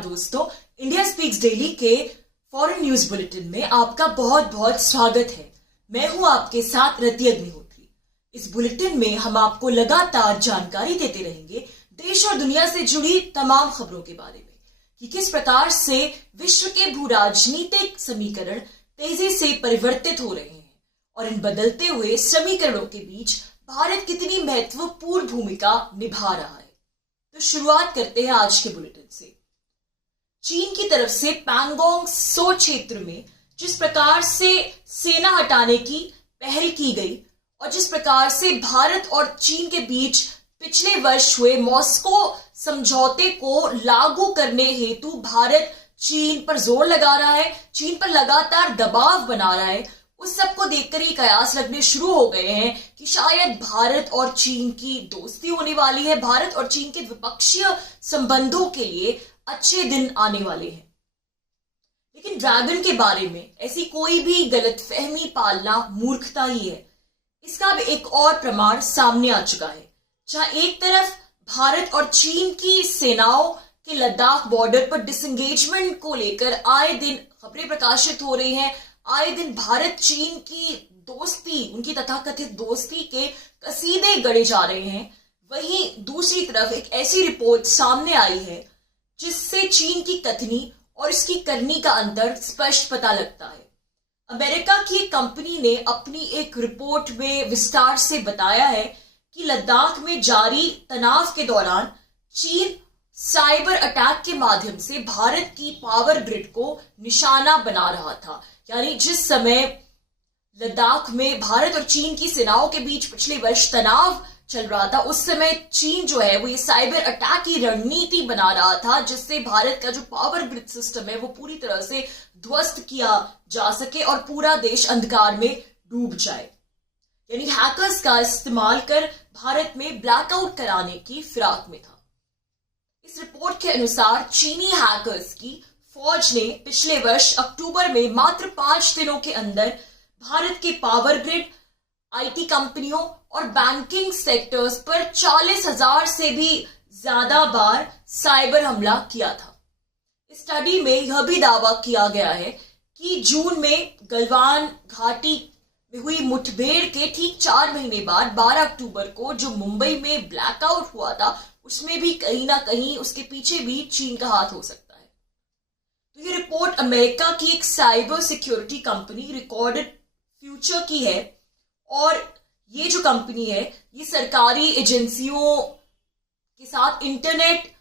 दोस्तों, India speaks daily के foreign news bulletin में आपका बहुत बहुत स्वागत है। मैं हूं आपके साथ रति अग्निहोत्री। इस बुलेटिन में हम आपको लगातार जानकारी देते रहेंगे देश और दुनिया से जुड़ी तमाम खबरों के बारे में कि किस प्रकार से विश्व के भू राजनीतिक समीकरण तेजी से परिवर्तित हो रहे हैं और इन बदलते हुए समीकरणों के बीच भारत कितनी महत्वपूर्ण भूमिका निभा रहा है। तो शुरुआत करते हैं आज के बुलेटिन से। चीन की तरफ से पैंगोंग त्सो क्षेत्र में जिस प्रकार से सेना हटाने की पहल की गई और जिस प्रकार से भारत और चीन के बीच पिछले वर्ष हुए मॉस्को समझौते को लागू करने हेतु भारत चीन पर जोर लगा रहा है, चीन पर लगातार दबाव बना रहा है, उस सब को देखकर ये कयास लगने शुरू हो गए हैं कि शायद भारत और चीन की दोस्ती होने वाली है, भारत और चीन के द्विपक्षीय संबंधों के लिए अच्छे दिन आने वाले हैं। लेकिन ड्रैगन के बारे में ऐसी कोई भी गलतफहमी पालना मूर्खता ही है। इसका अब एक और प्रमाण सामने आ चुका है, जहां एक तरफ भारत और चीन की सेनाओं के लद्दाख बॉर्डर पर डिसएंगेजमेंट को लेकर आए दिन खबरें प्रकाशित हो रही हैं, आए दिन भारत चीन की दोस्ती, उनकी तथाकथित दोस्ती के कसीदे गढ़े जा रहे हैं। वहीं दूसरी तरफ एक ऐसी रिपोर्ट सामने आई है जिससे चीन की कथनी और इसकी करनी का अंतर स्पष्ट पता लगता है। अमेरिका की एक कंपनी ने अपनी एक रिपोर्ट में विस्तार से बताया है कि लद्दाख में जारी तनाव के दौरान चीन साइबर अटैक के माध्यम से भारत की पावर ग्रिड को निशाना बना रहा था। यानी जिस समय लद्दाख में भारत और चीन की सेनाओं के बीच पिछले वर्ष तनाव चल रहा था, उस समय चीन जो है वो ये साइबर अटैक की रणनीति बना रहा था, जिससे भारत का जो पावर ग्रिड सिस्टम है वो पूरी तरह से ध्वस्त किया जा सके और पूरा देश अंधकार में डूब जाए। यानी हैकर्स का इस्तेमाल कर भारत में ब्लैकआउट कराने की फिराक में था। इस रिपोर्ट के अनुसार चीनी हैकर्स की फौज ने पिछले वर्ष अक्टूबर में मात्र 5 दिनों के अंदर भारत के पावर ग्रिड, आईटी कंपनियों और बैंकिंग सेक्टर्स पर 40,000 से भी ज्यादा बार साइबर हमला किया था। इस स्टडी में यह भी दावा किया गया है कि जून में गलवान घाटी में हुई मुठभेड़ के ठीक 4 महीने बाद 12 अक्टूबर को जो मुंबई में ब्लैकआउट हुआ था, उसमें भी कहीं ना कहीं उसके पीछे भी चीन का हाथ हो सकता है। तो ये रिपोर्ट अमेरिका की एक cyber security company recorded future की है और ये जो कंपनी है ये सरकारी एजेंसियों के साथ इंटरनेट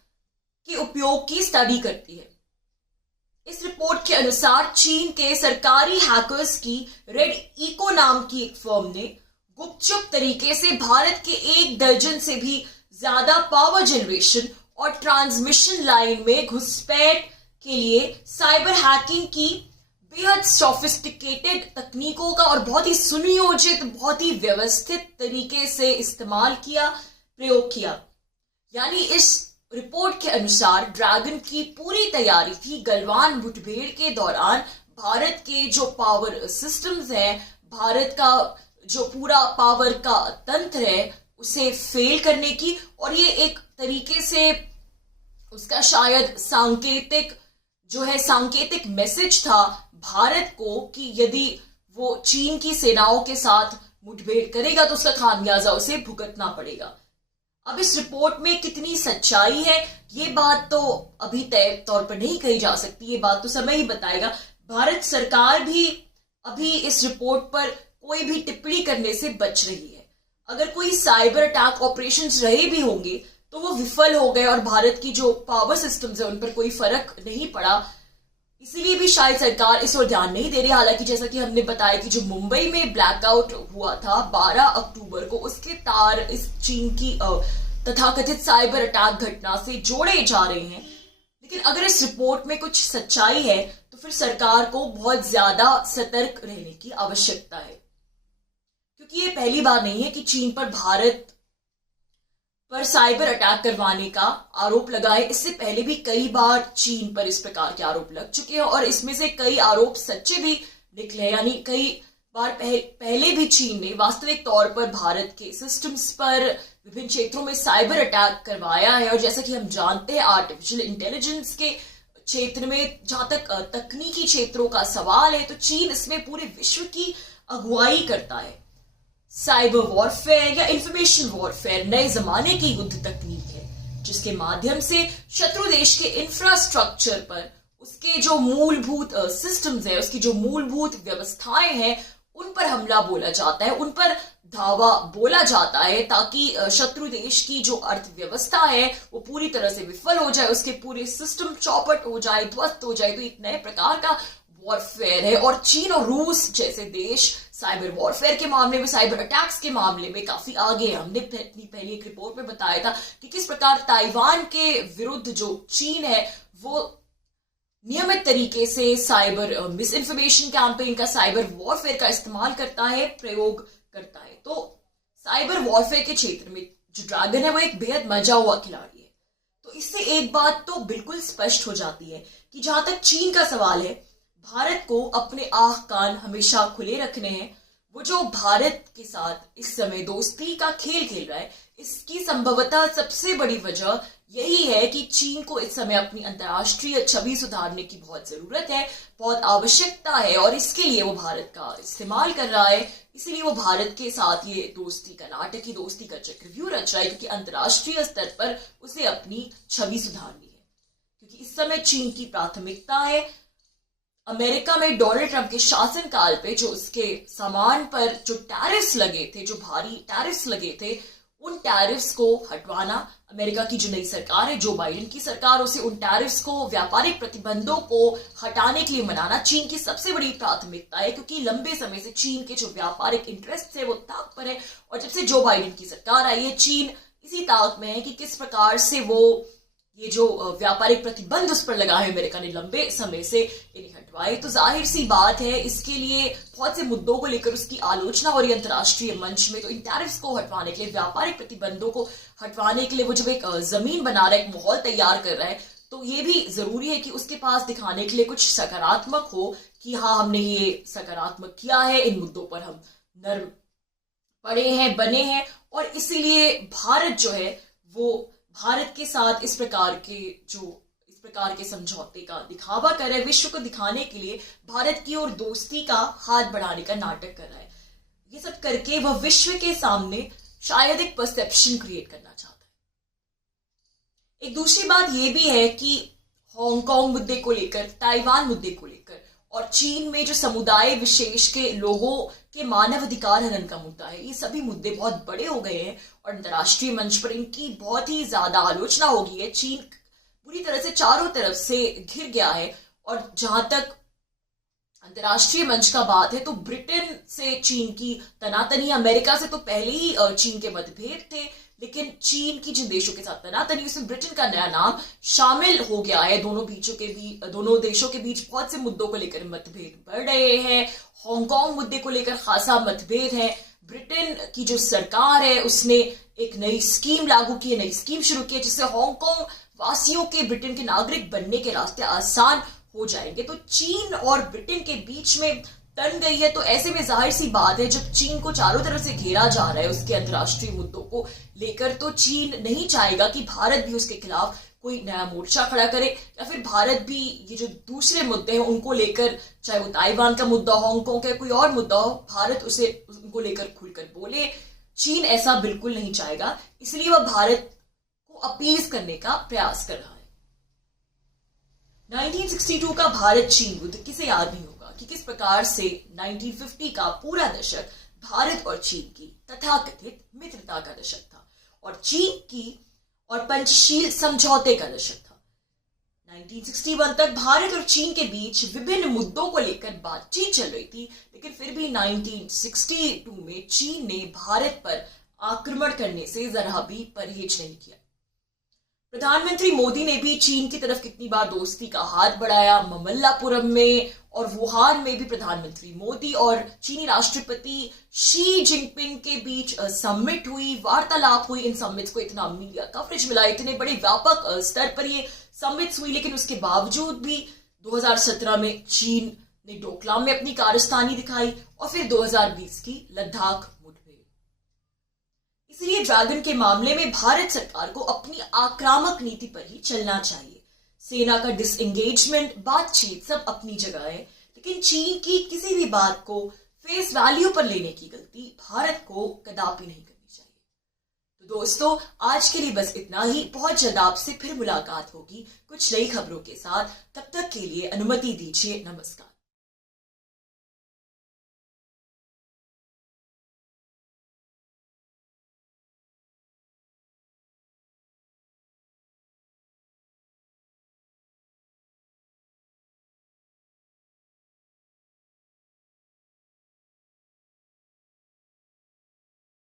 के उपयोग की स्टडी करती है। इस रिपोर्ट के अनुसार चीन के सरकारी हैकर्स की रेड इको नाम की एक फर्म ने गुपचुप तरीके से भारत के 1 दर्जन से भी ज्यादा पावर जनरेशन और ट्रांसमिशन लाइन में घुसपैठ के लिए साइबर हैकिंग की बेहद सोफिस्टिकेटेड तकनीकों का और बहुत ही सुनियोजित, बहुत ही व्यवस्थित तरीके से इस्तेमाल किया, प्रयोग किया। यानी इस रिपोर्ट के अनुसार ड्रैगन की पूरी तैयारी थी गलवान मुठभेड़ के दौरान भारत के जो पावर सिस्टम्स हैं, भारत का जो पूरा पावर का तंत्र है उसे फेल करने की, और ये एक तरीके से उसका शायद सांकेतिक मैसेज था भारत को कि यदि वो चीन की सेनाओं के साथ मुठभेड़ करेगा तो उसका खामियाजा उसे भुगतना पड़ेगा। अब इस रिपोर्ट में कितनी सच्चाई है ये बात तो अभी तय तौर पर नहीं कही जा सकती, ये बात तो समय ही बताएगा। भारत सरकार भी अभी इस रिपोर्ट पर कोई भी टिप्पणी करने से बच रही है। अगर कोई साइबर अटैक ऑपरेशंस रहे भी होंगे तो वो विफल हो गए और भारत की जो पावर सिस्टम्स है उन पर कोई फर्क नहीं पड़ा, इसीलिए भी शायद सरकार इस ओर ध्यान नहीं दे रही। हालांकि जैसा कि हमने बताया कि जो मुंबई में ब्लैकआउट हुआ था 12 अक्टूबर को, उसके तार इस चीन की तथाकथित साइबर अटैक घटना से जोड़े जा रहे हैं। लेकिन अगर इस रिपोर्ट में कुछ सच्चाई है तो फिर सरकार को बहुत ज्यादा सतर्क रहने की आवश्यकता है, क्योंकि ये पहली बार नहीं है कि चीन पर भारत पर साइबर अटैक करवाने का आरोप लगा है। इससे पहले भी कई बार चीन पर इस प्रकार के आरोप लग चुके हैं और इसमें से कई आरोप सच्चे भी निकले। यानी कई बार पहले भी चीन ने वास्तविक तौर पर भारत के सिस्टम्स पर विभिन्न क्षेत्रों में साइबर अटैक करवाया है। और जैसा कि हम जानते हैं आर्टिफिशियल इंटेलिजेंस के क्षेत्र में जहां तक तकनीकी क्षेत्रों का सवाल है तो चीन इसमें पूरे विश्व की अगुवाई करता है। साइबर वॉरफेयर या इंफॉर्मेशन वॉरफेयर नए जमाने की युद्ध तकनीक है जिसके माध्यम से शत्रु देश के इंफ्रास्ट्रक्चर पर उसके जो मूलभूत सिस्टम्स है, उसकी जो मूलभूत व्यवस्थाएं हैं, उन पर हमला बोला जाता है, उन पर धावा बोला जाता है ताकि शत्रु देश की जो अर्थव्यवस्था है वो पूरी तरह से विफल हो जाए, उसके पूरे सिस्टम चौपट हो जाए, ध्वस्त हो जाए। तो एक नए प्रकार का वॉरफेयर है और चीन और रूस जैसे देश साइबर वॉरफेयर के मामले में, साइबर अटैक्स के मामले में काफी आगे है। हमने अपनी पहली एक रिपोर्ट में बताया था कि किस प्रकार ताइवान के विरुद्ध जो चीन है वो नियमित तरीके से साइबर मिस इन्फॉर्मेशन कैंपेन का, साइबर वॉरफेयर का इस्तेमाल करता है, प्रयोग करता है। तो साइबर वॉरफेयर के क्षेत्र में जो ड्रैगन है वो एक बेहद मजा हुआ खिलाड़ी है। तो इससे एक बात तो बिल्कुल स्पष्ट हो जाती है कि जहां तक चीन का सवाल है, भारत को अपने आंख कान हमेशा खुले रखने हैं। वो जो भारत के साथ इस समय दोस्ती का खेल खेल रहा है, इसकी संभवतः सबसे बड़ी वजह यही है कि चीन को इस समय अपनी अंतर्राष्ट्रीय छवि सुधारने की बहुत जरूरत है, बहुत आवश्यकता है और इसके लिए वो भारत का इस्तेमाल कर रहा है। इसीलिए वो भारत के साथ ये दोस्ती का नाटक ही, दोस्ती का चक्रव्यूह रच रहा है क्योंकि अंतर्राष्ट्रीय स्तर पर उसे अपनी छवि सुधारनी है। क्योंकि इस समय चीन की प्राथमिकता है अमेरिका में डोनाल्ड ट्रंप के शासनकाल पे जो उसके सामान पर जो टैरिफ्स लगे थे, जो भारी टैरिफ्स लगे थे, उन टैरिफ्स को हटवाना। अमेरिका की जो नई सरकार है, जो बाइडेन की सरकार, उसे उन टैरिफ्स को, व्यापारिक प्रतिबंधों को हटाने के लिए मनाना चीन की सबसे बड़ी प्राथमिकता है क्योंकि लंबे समय से चीन के जो व्यापारिक इंटरेस्ट है वो ताक पर है और जब से जो बाइडेन की सरकार आई है चीन इसी ताक में है कि किस प्रकार से वो ये जो व्यापारिक प्रतिबंध उस पर लगा है अमेरिका ने लंबे समय से इन्हें हटवाए। तो जाहिर सी बात है इसके लिए बहुत से मुद्दों को लेकर उसकी आलोचना हो रही है अंतर्राष्ट्रीय मंच में। तो इन टैरिफ्स को हटवाने के लिए, व्यापारिक प्रतिबंधों को हटवाने के लिए वो जब एक जमीन बना रहा है, एक माहौल तैयार कर रहा है, तो ये भी जरूरी है कि उसके पास दिखाने के लिए कुछ सकारात्मक हो कि हाँ हमने ये सकारात्मक किया है, इन मुद्दों पर हम नर्म पड़े हैं, बने हैं। और इसीलिए भारत जो है वो भारत के साथ इस प्रकार के समझौते का दिखावा कर रहा है, विश्व को दिखाने के लिए भारत की ओर दोस्ती का हाथ बढ़ाने का नाटक कर रहा है। ये सब करके वह विश्व के सामने शायद एक परसेप्शन क्रिएट करना चाहता है। एक दूसरी बात यह भी है कि हांगकांग मुद्दे को लेकर, ताइवान मुद्दे को लेकर और चीन में जो समुदाय विशेष के लोगों के मानव अधिकार हनन का मुद्दा है, ये सभी मुद्दे बहुत बड़े हो गए हैं और अंतर्राष्ट्रीय मंच पर इनकी बहुत ही ज्यादा आलोचना हो गई है। चीन पूरी तरह से चारों तरफ से घिर गया है और जहां तक अंतर्राष्ट्रीय मंच का बात है तो ब्रिटेन से चीन की तनातनी, अमेरिका से तो पहले ही चीन के मतभेद थे, लेकिन चीन की जिन देशों के साथ तनातनी, उसमें ब्रिटेन का नया नाम शामिल हो गया है। दोनों देशों के बीच बहुत से मुद्दों को लेकर मतभेद बढ़ रहे हैं। हांगकांग मुद्दे को लेकर खासा मतभेद है। ब्रिटेन की जो सरकार है उसने एक नई स्कीम लागू की है, नई स्कीम शुरू की है जिससे हांगकांग वासियों के ब्रिटेन के नागरिक बनने के रास्ते आसान हो जाएंगे। तो चीन और ब्रिटेन के बीच में तन गई है। तो ऐसे में जाहिर सी बात है जब चीन को चारों तरफ से घेरा जा रहा है उसके अंतर्राष्ट्रीय मुद्दों को लेकर, तो चीन नहीं चाहेगा कि भारत भी उसके खिलाफ कोई नया मोर्चा खड़ा करे या फिर भारत भी ये जो दूसरे मुद्दे हैं उनको लेकर, चाहे वो ताइवान का मुद्दा, हांगकांग का कोई और मुद्दा हो, भारत उनको लेकर खुलकर बोले। चीन ऐसा बिल्कुल नहीं चाहेगा, इसलिए वह भारत को अपील करने का प्रयास कर रहा है। 1962 का भारत चीन युद्ध किसे याद नहीं होगा कि किस प्रकार से 1950 का पूरा दशक भारत और चीन की तथाकथित मित्रता का दशक था और चीन की और पंचशील समझौते का दशक था। 1961 तक भारत और चीन के बीच विभिन्न मुद्दों को लेकर बातचीत चल रही थी, लेकिन फिर भी 1962 में चीन ने भारत पर आक्रमण करने से जरा भी परहेज नहीं किया। प्रधानमंत्री मोदी ने भी चीन की तरफ कितनी बार दोस्ती का हाथ बढ़ाया। ममल्लापुरम में और वुहान में भी प्रधानमंत्री मोदी और चीनी राष्ट्रपति शी जिनपिंग के बीच समिट हुई, वार्तालाप हुई। इन समिट्स को इतना मीडिया कवरेज मिला, इतने बड़े व्यापक स्तर पर ये समिट्स हुई, लेकिन उसके बावजूद भी 2017 में चीन ने डोकलाम में अपनी कारस्तानी दिखाई और फिर 2020 की लद्दाख मुठभेड़। इसलिए ड्रैगन के मामले में भारत सरकार को अपनी आक्रामक नीति पर ही चलना चाहिए। सेना का डिसएंगेजमेंट, बातचीत सब अपनी जगह है, लेकिन चीन की किसी भी बात को फेस वैल्यू पर लेने की गलती भारत को कदापि नहीं करनी चाहिए। तो दोस्तों, आज के लिए बस इतना ही। बहुत जल्द आपसे फिर मुलाकात होगी कुछ नई खबरों के साथ। तब तक के लिए अनुमति दीजिए। नमस्कार।